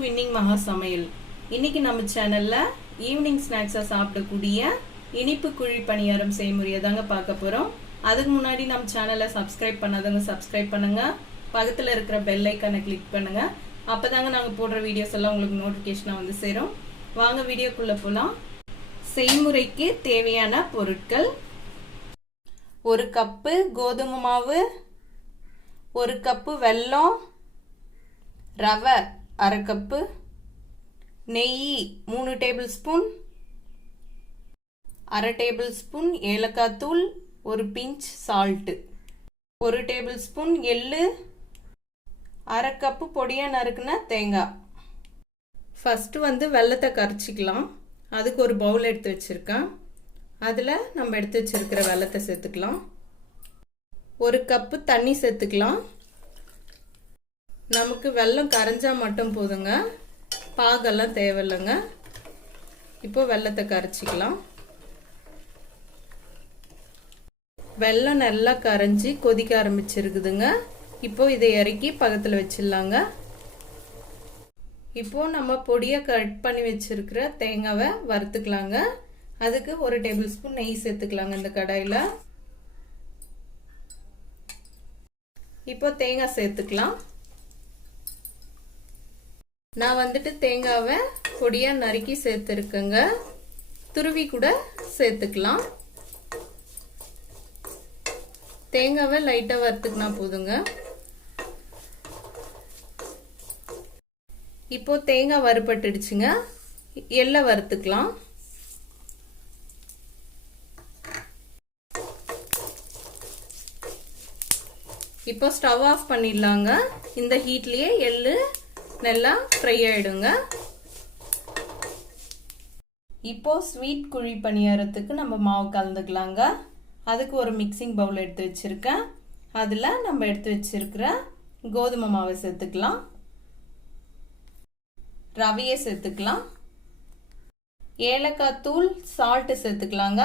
Welcome winning மகா சமையல். இன்னைக்கு நம்ம சேனல்ல ஈவினிங் ஸ்நாக்ஸா சாப்பிடக்கூடிய இனிப்பு குழி பணியாரம் செய்முறையை தாங்க பார்க்க போறோம். அதுக்கு முன்னாடி நம்ம சேனலை சப்ஸ்கிரைப் பண்ணாதவங்க சப்ஸ்கிரைப் பண்ணுங்க, பக்கத்துல இருக்கிற பெல் ஐக்கானை கிளிக் பண்ணுங்க. அப்பதாங்க நாங்க போடுற வீடியோஸ் எல்லாம் உங்களுக்கு நோட்டிபிகேஷனா வந்து சேரும். வாங்க வீடியோக்குள்ள போலாம். செய்முறைக்கு தேவையான பொருட்கள்: 1 கப்பு கோதுமை மாவு, 1 கப்பு வெல்லம், ரவை 1/2 கப்பு, நெய் 3 டேபிள் ஸ்பூன், 1/2 டேபிள் ஸ்பூன் ஏலக்காய் தூள், 1 பிஞ்ச் சால்ட், 1 டேபிள் ஸ்பூன் எள்ளு, 1/2 கப்பு பொடியா நறுக்குன தேங்காய். ஃபர்ஸ்ட் வெல்லத்தை கரைச்சிக்கலாம். அதுக்கு ஒரு பவுல் எடுத்து வச்சிருக்கேன். அதில் நம்ம எடுத்து வச்சிருக்கிற வெல்லத்தை சேர்த்துக்கலாம். 1 கப்பு தண்ணி சேர்த்துக்கலாம். நமக்கு வெல்லம் கரைஞ்சா மட்டும் போதுங்க, பாகெல்லாம் தேவையில்லைங்க. இப்போ வெல்லத்தை கரைச்சிக்கலாம். வெல்லம் நல்லா கரைஞ்சி கொதிக்க ஆரம்பிச்சிருக்குதுங்க. இப்போ இதை இறக்கி பக்கத்தில் வச்சிடலாங்க. இப்போ நம்ம பொடியை கட் பண்ணி வச்சிருக்கிற தேங்காவை வறுத்துக்கலாங்க. அதுக்கு 1 டேபிள் ஸ்பூன் நெய் சேர்த்துக்கலாங்க இந்த கடாயில். இப்போ தேங்காய் சேர்த்துக்கலாம். நான் தேங்காவை பொடியா நறுக்கி சேர்த்துருக்கேங்க. துருவி கூட சேர்த்துக்கலாம். தேங்காவை லைட்டா வறுத்துக்கினா போதுங்க. இப்போ தேங்காய் வறுபட்டுடுச்சுங்க. எள்ளை வறுத்துக்கலாம். இப்போ ஸ்டவ் ஆஃப் பண்ணிடலாங்க. இந்த ஹீட்லயே எள்ளு நல்லா ஃப்ரை ஆயிடுங்க. இப்போ ஸ்வீட் குழி பணியாரத்துக்கு நம்ம மாவு கலந்துக்கலாங்க. அதுக்கு ஒரு மிக்சிங் பவுல் எடுத்து வச்சிருக்கேன். அதில் நம்ம எடுத்து வச்சிருக்கிற கோதுமை மாவை சேர்த்துக்கலாம். ரவையை சேர்த்துக்கலாம். ஏலக்காய் தூள், சால்ட் சேர்த்துக்கலாங்க.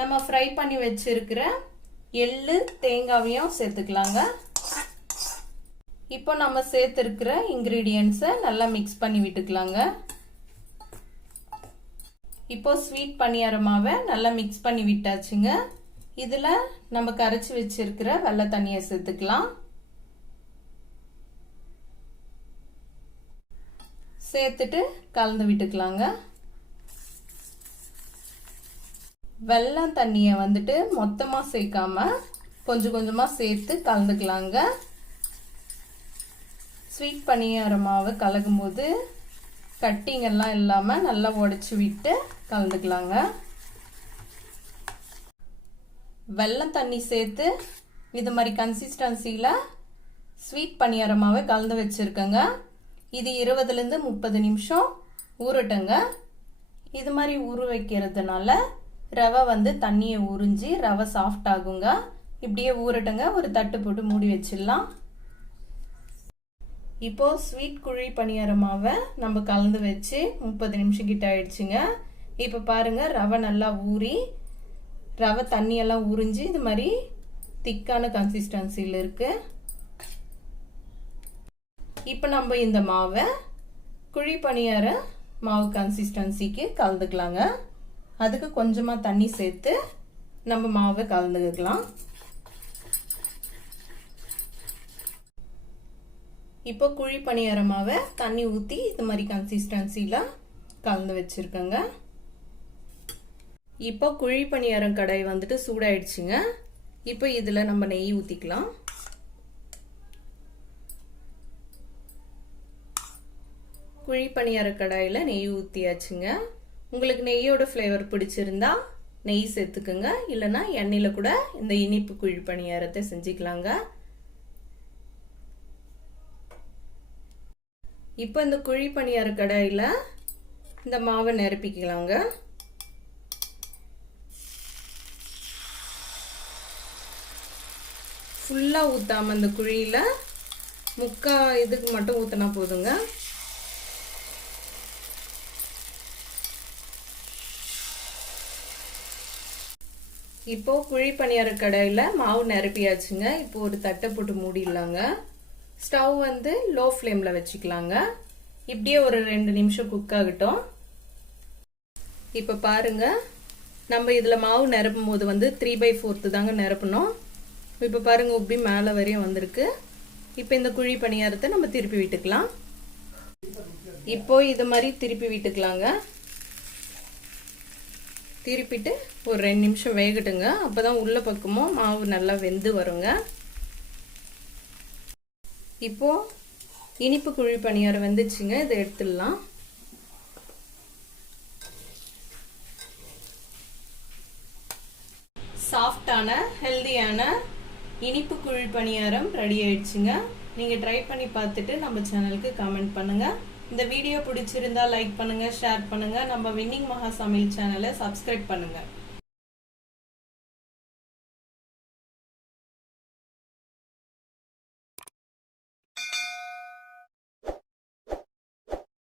நம்ம ஃப்ரை பண்ணி வச்சிருக்கிற எள்ளு தேங்காவையும் சேர்த்துக்கலாங்க. இப்போ நம்ம சேர்த்திருக்கிற இன்கிரீடியன்ட்ஸை நல்லா மிக்ஸ் பண்ணி விட்டுக்கலாங்க. இப்போ ஸ்வீட் பணியார மாவை நல்லா மிக்ஸ் பண்ணி விட்டாச்சுங்க. இதில் நம்ம கரைச்சி வச்சிருக்கிற வெள்ளை தண்ணியை சேர்த்துக்கலாம். சேர்த்துட்டு கலந்து விட்டுக்கலாங்க. வெல்லம் தண்ணியை மொத்தமாக சேர்க்காம கொஞ்சம் கொஞ்சமாக சேர்த்து கலந்துக்கலாங்க. ஸ்வீட் பணியார மாவு கலக்கும் போது கட்டிங்கெல்லாம் இல்லாமல் நல்லா உடைச்சி விட்டு கலந்துக்கலாங்க. வெல்லம் தண்ணி சேர்த்து இது மாதிரி கன்சிஸ்டன்சியில் ஸ்வீட் பணியார மாவை கலந்து வச்சுருக்கேங்க. இது 20லேருந்து 30 நிமிஷம் ஊறட்டுங்க. இது மாதிரி ஊற வைக்கிறதுனால ரவை தண்ணியை உறிஞ்சி ரவை சாஃப்ட் ஆகுங்க. இப்படியே ஊறட்டுங்க. ஒரு தட்டு போட்டு மூடி வச்சிடலாம். இப்போ ஸ்வீட் குழி பணியார மாவை நம்ம கலந்து வச்சு 30 நிமிஷம் கிட்ட ஆயிடுச்சுங்க. இப்போ பாருங்க, ரவை நல்லா ஊறி ரவை தண்ணியெல்லாம் உறிஞ்சி இது மாதிரி திக்கான கன்சிஸ்டன்சியில் இருக்கு. இப்போ நம்ம இந்த மாவை குழி பணியார மாவு கன்சிஸ்டன்சிக்கு கலந்துக்கலாங்க. அதுக்கு கொஞ்சமாக தண்ணி சேர்த்து நம்ம மாவை கலந்துக்கலாம். இப்போ குழி பணியார மாவை தண்ணி ஊற்றி இது மாதிரி கன்சிஸ்டன்சியில் கலந்து வச்சுருக்கேங்க. இப்போ குழி பணியாரம் கடாய் சூடாயிடுச்சுங்க. இப்போ இதில் நம்ம நெய் ஊற்றிக்கலாம். குழி பணியார கடாயில் நெய் ஊற்றியாச்சுங்க. உங்களுக்கு நெய்யோட ஃப்ளேவர் பிடிச்சிருந்தா நெய் சேர்த்துக்குங்க. இல்லைன்னா எண்ணெயில் கூட இந்த இனிப்பு குழி பணியாரத்தை செஞ்சுக்கலாங்க. இப்போ இந்த குழி பணியார கடாயில் இந்த மாவை நிரப்பிக்கலாங்க. ஃபுல்லாக ஊற்றாம இந்த குழியில் முக்கால் இதுக்கு மட்டும் ஊற்றினா போதுங்க. இப்போ குழி பணியார கடாயில் மாவு நிரப்பியாச்சுங்க. இப்போ ஒரு தட்டை போட்டு மூடிடலாங்க. ஸ்டவ் வந்து லோ ஃப்ளேம்ல வச்சுக்கலாங்க. இப்படியே ஒரு 2 நிமிஷம் குக் ஆகட்டும். இப்ப பாருங்க, நம்ம இதுல மாவு நிரப்பும் போது வந்து 3/4 தாங்க நிரப்பணும். இப்ப பாருங்க உப்பி மேல வரையும் வந்திருக்கு. இப்ப இந்த குழி பணியாரத்தை நம்ம திருப்பி விட்டுக்கலாம். இப்போ இது மாதிரி திருப்பி விட்டுக்கலாங்க. திருப்பிட்டு ஒரு 2 நிமிஷம் வேகட்டுங்க. அப்பதான் உள்ள பக்கமும் மாவு நல்லா வெந்து வருங்க. இப்போ இனிப்பு குழி பணியாரம் வெந்துச்சுங்க. இதை எடுத்துடலாம். சாஃப்டான ஹெல்தியான இனிப்பு குழி பணியாரம் ரெடி ஆயிடுச்சுங்க. நீங்க ட்ரை பண்ணி பார்த்துட்டு நம்ம சேனலுக்கு கமெண்ட் பண்ணுங்க. இந்த வீடியோ பிடிச்சிருந்தா லைக் பண்ணுங்க, ஷேர் பண்ணுங்க. நம்ம வின்னிங் மகா சமையல் சேனலை சப்ஸ்கிரைப் பண்ணுங்க.